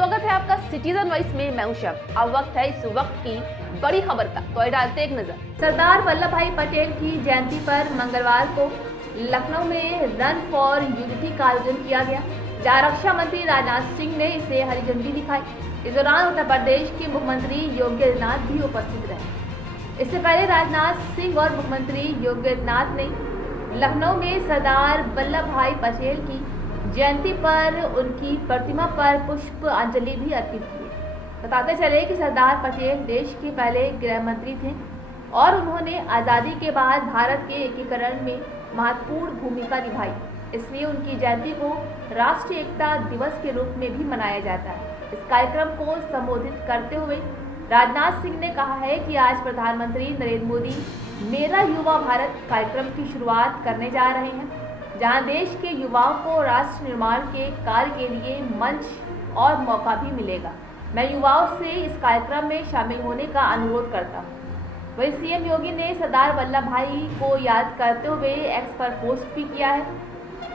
स्वागत है आपका सिटीजन वॉइस में। मैं हूं शब। अब वक्त है इस वक्त की बड़ी खबर का, तो आइए डालते एक नजर। सरदार वल्लभ भाई पटेल की जयंती पर मंगलवार को लखनऊ में रन फॉर यूनिटी का आयोजन किया गया, जहां रक्षा मंत्री राजनाथ सिंह ने इसे हरी झंडी दिखाई। इस दौरान उत्तर प्रदेश के मुख्यमंत्री योगी आदित्यनाथ भी उपस्थित रहे। इससे पहले राजनाथ सिंह और मुख्यमंत्री योगी आदित्यनाथ ने लखनऊ में सरदार वल्लभ भाई पटेल की जयंती पर उनकी प्रतिमा पर पुष्प अंजलि भी अर्पित की। बताते चले कि सरदार पटेल देश के पहले गृह मंत्री थे और उन्होंने आज़ादी के बाद भारत के एकीकरण में महत्वपूर्ण भूमिका निभाई। इसलिए उनकी जयंती को राष्ट्रीय एकता दिवस के रूप में भी मनाया जाता है। इस कार्यक्रम को संबोधित करते हुए राजनाथ सिंह ने कहा है कि आज प्रधानमंत्री नरेंद्र मोदी मेरा युवा भारत कार्यक्रम की शुरुआत करने जा रहे हैं, जहां देश के युवाओं को राष्ट्र निर्माण के कार्य के लिए मंच और मौका भी मिलेगा। मैं युवाओं से इस कार्यक्रम में शामिल होने का अनुरोध करता हूं। वहीं सीएम योगी ने सरदार वल्लभ भाई को याद करते हुए एक्स पर पोस्ट भी किया है,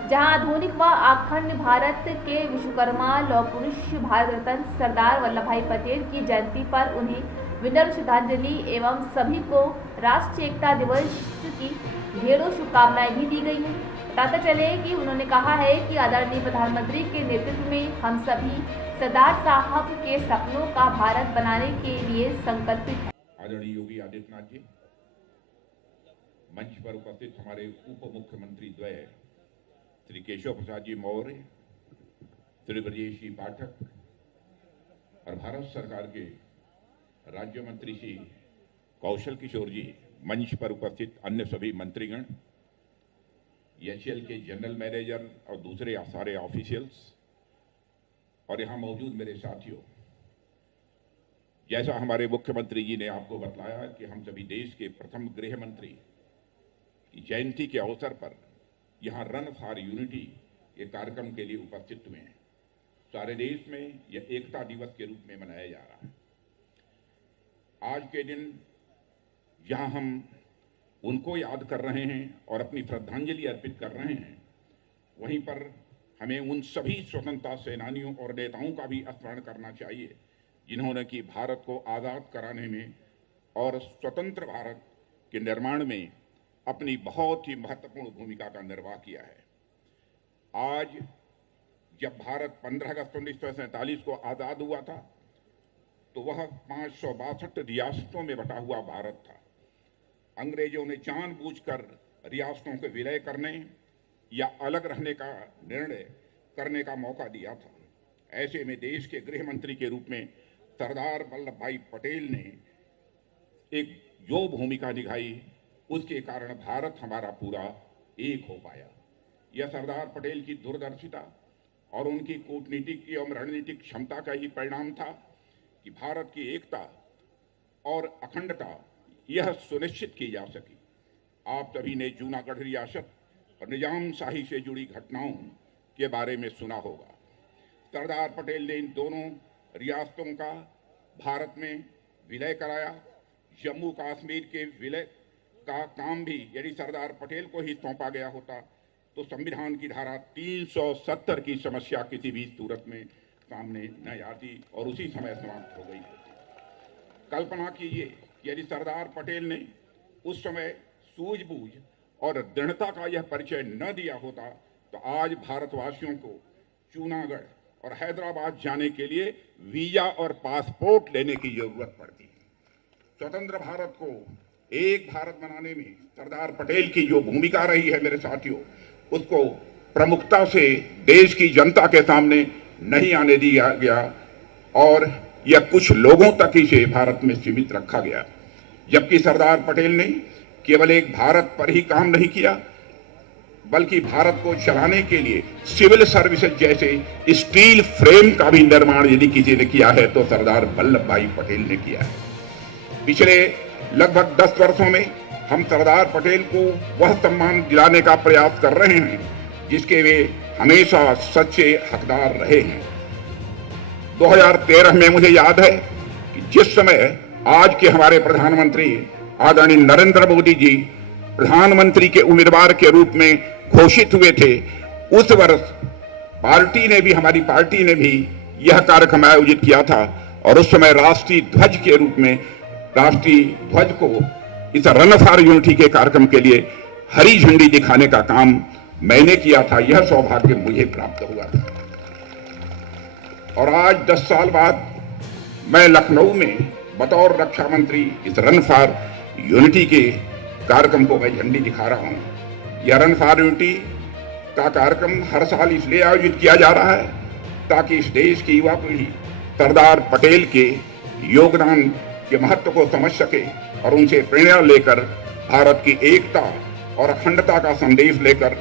जहां आधुनिक व अखंड भारत के विश्वकर्मा लौह पुरुष भारत रत्न सरदार वल्लभ भाई पटेल की जयंती पर उन्हें विनम्र श्रद्धांजलि एवं सभी को राष्ट्रीय एकता दिवस की ढेरों शुभकामनाएं भी दी गई हैं। बताते चले कि उन्होंने कहा है कि आदरणीय प्रधानमंत्री के नेतृत्व में हम सभी सरदार साहब के सपनों का भारत बनाने के लिए संकल्पित हैं। आदरणीय योगी आदित्यनाथ जी, मंच पर उपस्थित हमारे उप मुख्यमंत्री द्वय श्री केशव प्रसाद जी मौर्य, श्री ब्रजेश जी पाठक और भारत सरकार के राज्य मंत्री श्री कौशल किशोर जी, मंच पर उपस्थित अन्य सभी मंत्रीगण, एचएएल के जनरल मैनेजर और दूसरे सारे ऑफिशियल्स और यहाँ मौजूद मेरे साथियों, जैसा हमारे मुख्यमंत्री जी ने आपको बतलाया कि हम सभी देश के प्रथम गृह मंत्री की जयंती के अवसर पर यहाँ रन फॉर यूनिटी के कार्यक्रम के लिए उपस्थित हुए हैं। सारे देश में यह एकता दिवस के रूप में मनाया जा रहा है। आज के दिन जहाँ हम उनको याद कर रहे हैं और अपनी श्रद्धांजलि अर्पित कर रहे हैं, वहीं पर हमें उन सभी स्वतंत्रता सेनानियों और नेताओं का भी स्मरण करना चाहिए जिन्होंने कि भारत को आज़ाद कराने में और स्वतंत्र भारत के निर्माण में अपनी बहुत ही महत्वपूर्ण भूमिका का निर्वाह किया है। आज जब भारत 15 अगस्त 1947 को आज़ाद हुआ था तो वह 562 रियासतों में बटा हुआ भारत था। अंग्रेजों ने जानबूझकर रियासतों को विलय करने या अलग रहने का निर्णय करने का मौका दिया था। ऐसे में देश के गृह मंत्री के रूप में सरदार वल्लभ भाई पटेल ने एक जो भूमिका निभाई, उसके कारण भारत हमारा पूरा एक हो पाया। यह सरदार पटेल की दूरदर्शिता और उनकी कूटनीतिक एवं रणनीतिक क्षमता का ही परिणाम था कि भारत की एकता और अखंडता यह सुनिश्चित की जा सकी। आप सभी ने जूनागढ़ रियासत और निजाम शाही से जुड़ी घटनाओं के बारे में सुना होगा। सरदार पटेल ने इन दोनों रियासतों का भारत में विलय कराया। जम्मू कश्मीर के विलय का काम भी यदि सरदार पटेल को ही सौंपा गया होता तो संविधान की धारा 370 की समस्या किसी भी सूरत में सामने न आती और उसी समय समाप्त हो गई होती। कल्पना कीजिए यदि सरदार पटेल ने उस समय सूझबूझ और दृढ़ता का यह परिचय न दिया होता तो आज भारतवासियों को जूनागढ़ और हैदराबाद जाने के लिए वीजा और पासपोर्ट लेने की जरूरत पड़ती। स्वतंत्र भारत को एक भारत बनाने में सरदार पटेल की जो भूमिका रही है मेरे साथियों, उसको प्रमुखता से देश की जनता के सामने नहीं आने दिया गया और यह कुछ लोगों तक ही से भारत में सीमित रखा गया। जबकि सरदार पटेल ने केवल एक भारत पर ही काम नहीं किया, बल्कि भारत को चलाने के लिए सिविल सर्विसेज जैसे स्टील फ्रेम का भी निर्माण यदि किसी ने किया है तो सरदार वल्लभ भाई पटेल ने किया है। पिछले लगभग 10 वर्षों में हम सरदार पटेल को वह सम्मान दिलाने का प्रयास कर रहे हैं जिसके वे हमेशा सच्चे हकदार रहे हैं। 2013 में मुझे याद है कि जिस समय आज के हमारे प्रधानमंत्री आदरणीय नरेंद्र मोदी जी प्रधानमंत्री के उम्मीदवार के रूप में घोषित हुए थे, उस वर्ष हमारी पार्टी ने भी यह कार्यक्रम आयोजित किया था और उस समय राष्ट्रीय ध्वज के रूप में राष्ट्रीय ध्वज को इस रन फॉर यूनिटी के कार्यक्रम के लिए हरी झंडी दिखाने का काम मैंने किया था। यह सौभाग्य मुझे प्राप्त हुआ था और आज 10 साल बाद मैं लखनऊ में बतौर रक्षा मंत्री इस रन फॉर यूनिटी के कार्यक्रम को मैं झंडी दिखा रहा हूं। यह रन फॉर यूनिटी का कार्यक्रम हर साल इसलिए आयोजित किया जा रहा है ताकि इस देश की युवा पीढ़ी सरदार पटेल के योगदान के महत्व को समझ सके और उनसे प्रेरणा लेकर भारत की एकता और अखंडता का संदेश लेकर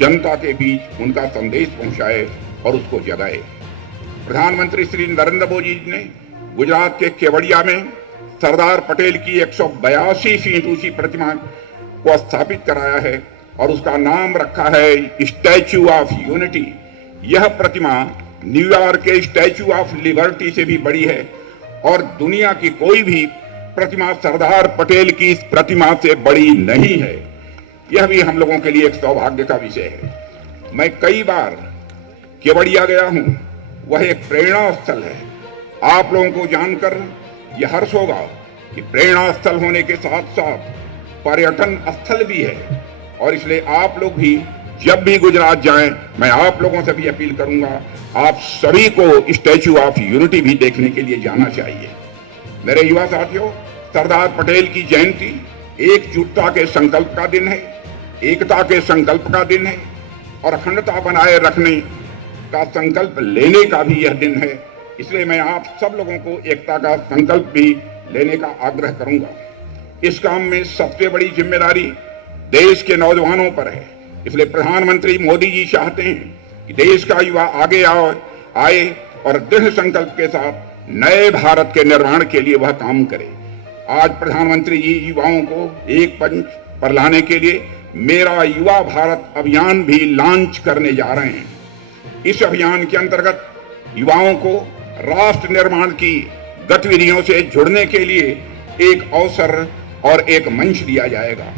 जनता के बीच उनका संदेश पहुंचाए और उसको जगाए। प्रधानमंत्री श्री नरेंद्र मोदी जी ने गुजरात के केवड़िया में सरदार पटेल की 182 फीट ऊंची प्रतिमा को स्थापित कराया है और उसका नाम रखा है स्टैच्यू ऑफ यूनिटी। यह प्रतिमा न्यूयॉर्क के स्टैच्यू ऑफ लिबर्टी से भी बड़ी है और दुनिया की कोई भी प्रतिमा सरदार पटेल की इस प्रतिमा से बड़ी नहीं है। यह भी हम लोगों के लिए एक सौभाग्य का विषय है। मैं कई बार केवड़िया गया हूं, वह एक प्रेरणा स्थल है। आप लोगों को जानकर यह हर्ष होगा कि प्रेरणा स्थल होने के साथ साथ पर्यटन स्थल भी है और इसलिए आप लोग भी जब भी गुजरात जाएं, मैं आप लोगों से भी अपील करूंगा, आप सभी को स्टैच्यू ऑफ यूनिटी भी देखने के लिए जाना चाहिए। मेरे युवा साथियों, सरदार पटेल की जयंती एकजुटता के संकल्प का दिन है, एकता के संकल्प का दिन है और अखंडता बनाए रखने का संकल्प लेने का भी यह दिन है। इसलिए मैं आप सब लोगों को एकता का संकल्प भी लेने का आग्रह करूंगा। इस काम में सबसे बड़ी जिम्मेदारी देश के नौजवानों पर है। इसलिए प्रधानमंत्री मोदी जी चाहते हैं कि देश का युवा आगे आए और दृढ़ संकल्प के साथ नए भारत के निर्माण के लिए वह काम करे। आज प्रधानमंत्री जी युवाओं को एक मंच पर लाने के लिए मेरा युवा भारत अभियान भी लॉन्च करने जा रहे हैं। इस अभियान के अंतर्गत युवाओं को राष्ट्र निर्माण की गतिविधियों से जुड़ने के लिए एक अवसर और एक मंच दिया जाएगा।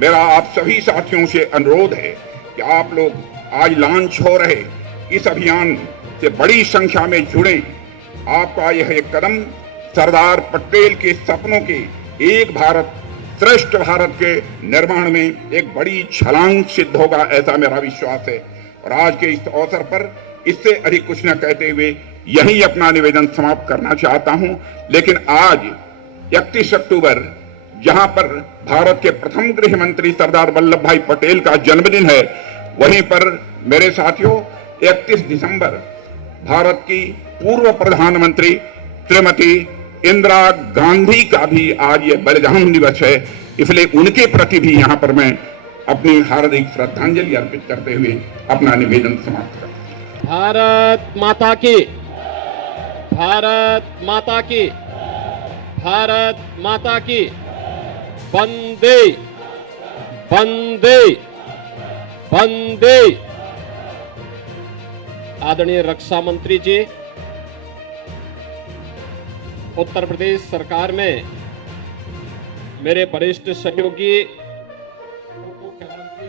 मेरा आप सभी साथियों से अनुरोध है कि आप लोग आज लॉन्च हो रहे इस अभियान से बड़ी संख्या में जुड़ें। आपका यह एक कदम सरदार पटेल के सपनों के एक भारत श्रेष्ठ भारत के निर्माण में एक बड़ी छलांग सिद्ध होगा, ऐसा मेरा विश्वास है। और आज के इस अवसर पर इससे अधिक कुछ न कहते हुए यही अपना निवेदन समाप्त करना चाहता हूं। लेकिन आज 31 अक्टूबर जहां पर भारत के प्रथम गृह मंत्री सरदार वल्लभ भाई पटेल का जन्मदिन है, वहीं पर मेरे साथियों 31 दिसंबर भारत की पूर्व प्रधानमंत्री श्रीमती इंदिरा गांधी का भी आज ये बलिदान दिवस है। इसलिए उनके प्रति भी यहाँ पर मैं अपनी हार्दिक श्रद्धांजलि अर्पित करते हुए अपना निवेदन समाप्त करता हूं। भारत माता की, भारत माता की, भारत माता की। वंदे वंदे वंदे। आदरणीय रक्षा मंत्री जी, उत्तर प्रदेश सरकार में मेरे वरिष्ठ सहयोगी मुख्यमंत्री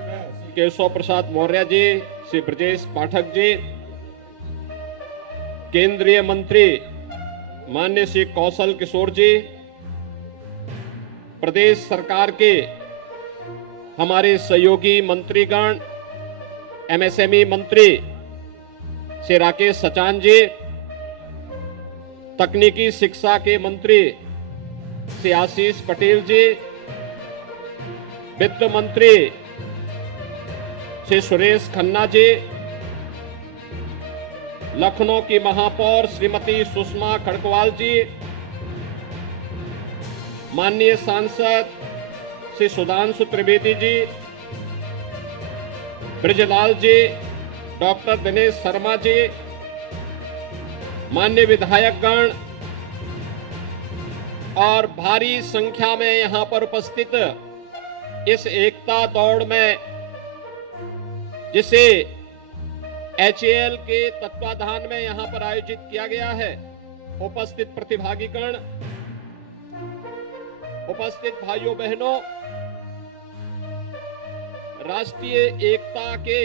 केशव प्रसाद मौर्य जी, श्री ब्रजेश पाठक जी, केंद्रीय मंत्री माननीय श्री कौशल किशोर जी, प्रदेश सरकार के हमारे सहयोगी मंत्रीगण, एमएसएमई मंत्री श्री राकेश सचान जी, तकनीकी शिक्षा के मंत्री श्री आशीष पटेल जी, वित्त मंत्री श्री सुरेश खन्ना जी, लखनऊ की महापौर श्रीमती सुषमा खड़गवाल जी, माननीय सांसद श्री सुधांशु त्रिवेदी जी, ब्रजलाल जी, डॉक्टर दिनेश शर्मा जी, माननीय विधायकगण और भारी संख्या में यहां पर उपस्थित इस एकता दौड़ में, जिसे HAL के तत्वाधान में यहां पर आयोजित किया गया है, उपस्थित प्रतिभागीगण, उपस्थित भाइयों बहनों, राष्ट्रीय एकता के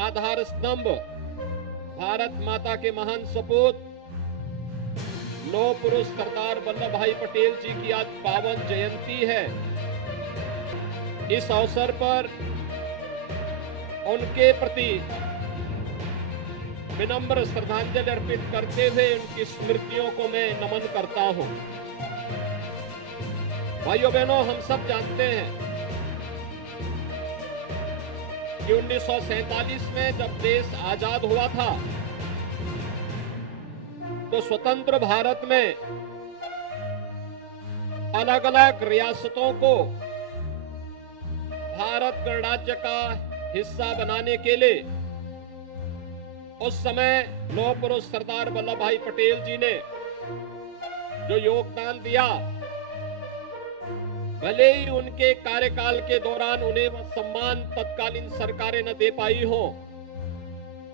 आधार स्तंभ भारत माता के महान सपूत लौह पुरुष सरदार वल्लभ भाई पटेल जी की आज पावन जयंती है। इस अवसर पर उनके प्रति विनम्र श्रद्धांजलि अर्पित करते हुए उनकी स्मृतियों को मैं नमन करता हूं। भाइयों बहनों, हम सब जानते हैं कि 1947 में जब देश आजाद हुआ था तो स्वतंत्र भारत में अलग अलग रियासतों को भारत गणराज्य का हिस्सा बनाने के लिए उस समय लौह पुरुष सरदार वल्लभ भाई पटेल जी ने जो योगदान दिया, भले ही उनके कार्यकाल के दौरान उन्हें वह सम्मान तत्कालीन सरकारें न दे पाई हो,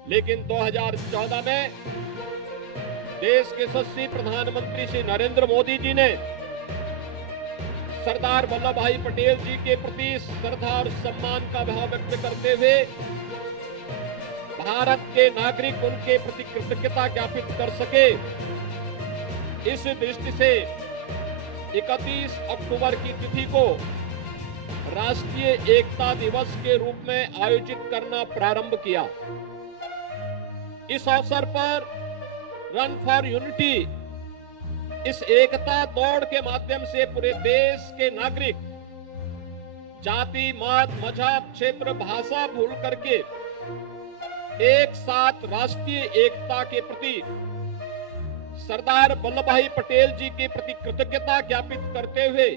लेकिन 2014 में देश के यशस्वी प्रधानमंत्री श्री नरेंद्र मोदी जी ने सरदार वल्लभ भाई पटेल जी के प्रति श्रद्धा और सम्मान का भाव व्यक्त करते हुए भारत के नागरिक उनके प्रति कृतज्ञता ज्ञापित कर सके, इस दृष्टि से 31 अक्टूबर की तिथि को राष्ट्रीय एकता दिवस के रूप में आयोजित करना प्रारंभ किया। इस अवसर पर रन फॉर यूनिटी, इस एकता दौड़ के माध्यम से पूरे देश के नागरिक जाति, मत, मजहब, क्षेत्र, भाषा भूल करके एक साथ राष्ट्रीय एकता के प्रति सरदार वल्लभ भाई पटेल जी के प्रति कृतज्ञता ज्ञापित करते हुए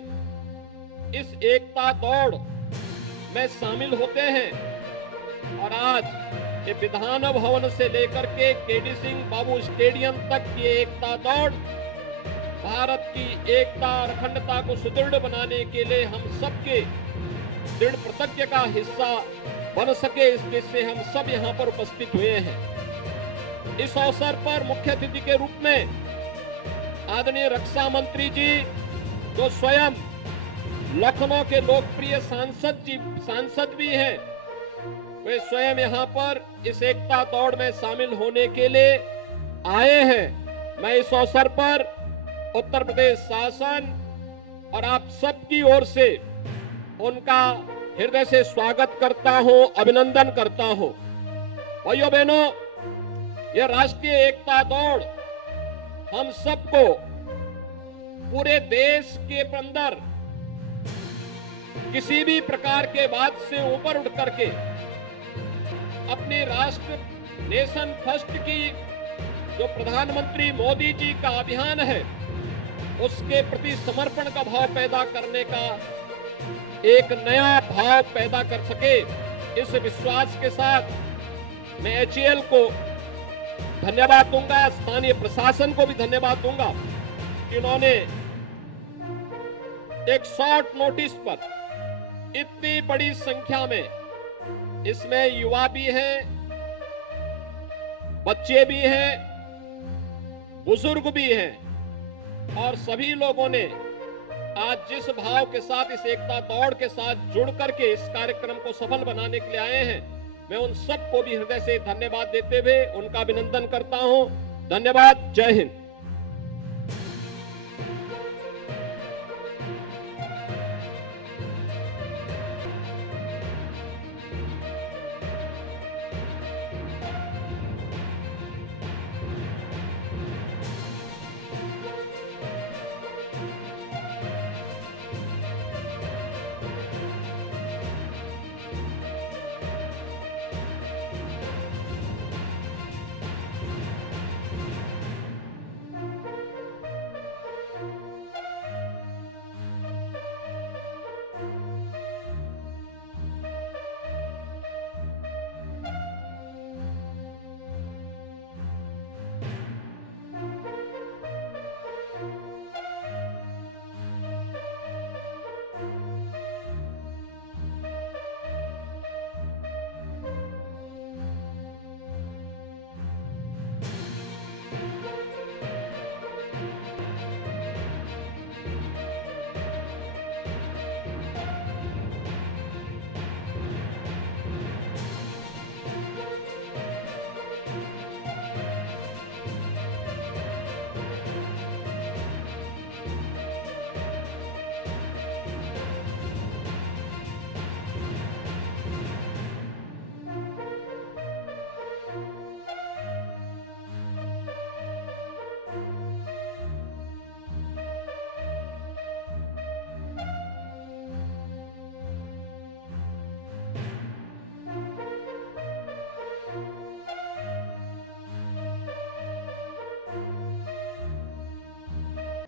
इस एकता दौड़ में शामिल होते हैं। और आज ये विधान भवन से लेकर के केडी सिंह बाबू स्टेडियम तक ये एकता दौड़ भारत की एकता और अखंडता को सुदृढ़ बनाने के लिए हम सबके दृढ़ प्रतिज्ञा का हिस्सा बन सके, इसलिए से हम सब यहाँ पर उपस्थित हुए हैं। इस अवसर पर मुख्य अतिथि के रूप में आदरणीय रक्षा मंत्री जी, जो स्वयं लखनऊ के लोकप्रिय सांसद भी हैं, वे स्वयं यहाँ पर इस एकता दौड़ में शामिल होने के लिए आए हैं। मैं इस अवसर पर उत्तर प्रदेश शासन और आप सबकी ओर से उनका हृदय से स्वागत करता हूं, अभिनंदन करता हूं। भाइयों बहनों, यह राष्ट्रीय एकता दौड़ हम सबको पूरे देश के अंदर किसी भी प्रकार के बात से ऊपर उठ करके अपने राष्ट्र नेशन फर्स्ट की जो प्रधानमंत्री मोदी जी का अभियान है उसके प्रति समर्पण का भाव पैदा करने का एक नया भाव पैदा कर सके, इस विश्वास के साथ मैं एचएएल को धन्यवाद दूंगा, स्थानीय प्रशासन को भी धन्यवाद दूंगा कि उन्होंने एक शॉर्ट नोटिस पर इतनी बड़ी संख्या में, इसमें युवा भी हैं, बच्चे भी हैं, बुजुर्ग भी हैं, और सभी लोगों ने आज जिस भाव के साथ इस एकता दौड़ के साथ जुड़ करके इस कार्यक्रम को सफल बनाने के लिए आए हैं, मैं उन सबको भी हृदय से धन्यवाद देते हुए उनका अभिनंदन करता हूं। धन्यवाद। जय हिंद।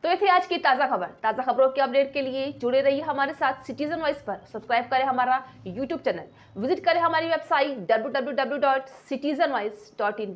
तो ये थी आज की ताज़ा खबर। ताज़ा खबरों के अपडेट के लिए जुड़े रहिए हमारे साथ सिटीजन वॉइस पर। सब्सक्राइब करें हमारा यूट्यूब चैनल, विजिट करें हमारी वेबसाइट www.citizenvoice.in पर।